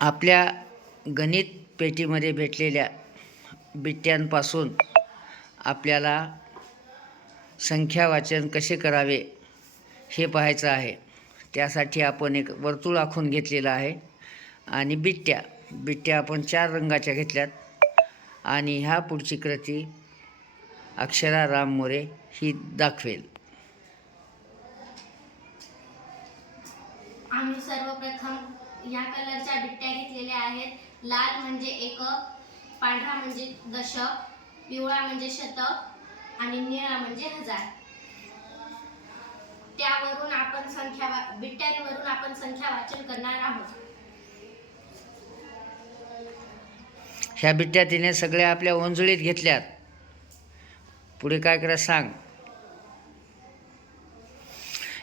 आपल्या गणित पेटीमध्ये भेटलेल्या बिट्ट्यांपासून आपल्याला संख्यावाचन कसे करावे हे पाहायचं आहे. त्यासाठी आपण एक वर्तुळ आखून घेतलेलं आहे आणि बिट्ट्या बिट्ट्या आपण चार रंगाच्या घेतल्यात आणि ह्या पुढची कृती अक्षरा राम मोरे ही दाखवेल. आम्ही सर्वप्रथम ह्या कलरच्या बिट्ट्या घेतलेल्या आहेत. लाल म्हणजे एकक पांढरा म्हणजे दशक पिवळा म्हणजे शतक आणि निळा म्हणजे हजार. त्यावरून आपण संख्या वा- बिट्ट्यांवरून आपण संख्या वाचन करणार आहोत. ह्या बिट्ट्या तिने सगळ्या आपल्या ओंजळीत घेतल्यात. पुढे काय करा सांग?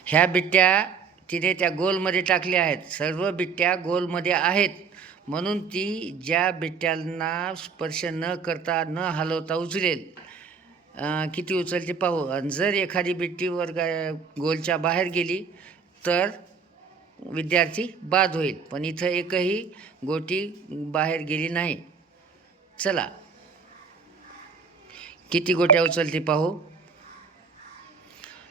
ह्या बिट्ट्या तिने त्या गोलमध्ये टाकल्या आहेत. सर्व बिट्ट्या गोलमध्ये आहेत. म्हणून ती ज्या बिट्ट्यांना स्पर्श न करता न हलवता उचलेल. किती उचलते पाहू. आणि जर एखादी बिट्टी वर्ग गोलच्या बाहेर गेली तर विद्यार्थी बाद होईल. पण इथं एकही गोटी बाहेर गेली नाही. चला. किती गोट्या उचलते पाहू.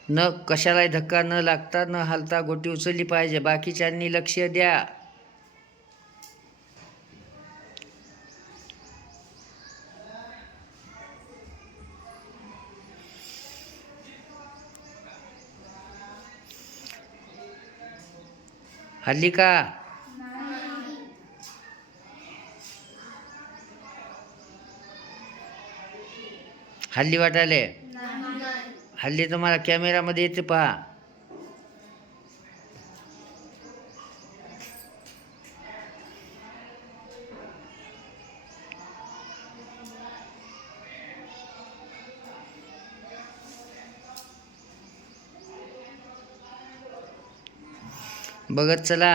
न कशालाही धक्का न लागता न हालता गोटी उचलली पाहिजे. बाकीच्यांनी लक्ष द्या. हल्ली का हल्ली वाटायले हल्ली तुम्हाला कॅमेरामध्ये येते पहा. बघत चला.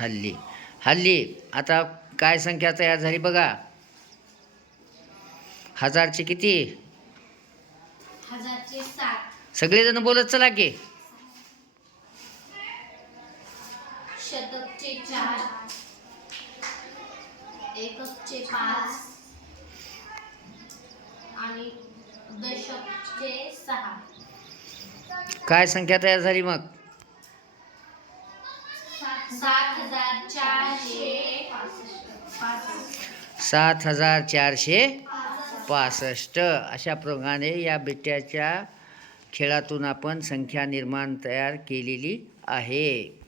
हल्ली. हल्ली. आता काय संख्या तयार झाली बघा. हजारचे किती? सगळेजण बोलत चला की. शतकचे चार. एककचे पाच. आणि दशकचे सहा. काय संख्या तयार झाली मग? सात हजार चारशे सात हजार चारशे पासष्ट अशा प्रमाणे या बिट्ट्याच्या खेळातून आपण संख्या निर्माण तयार केलेली आहे.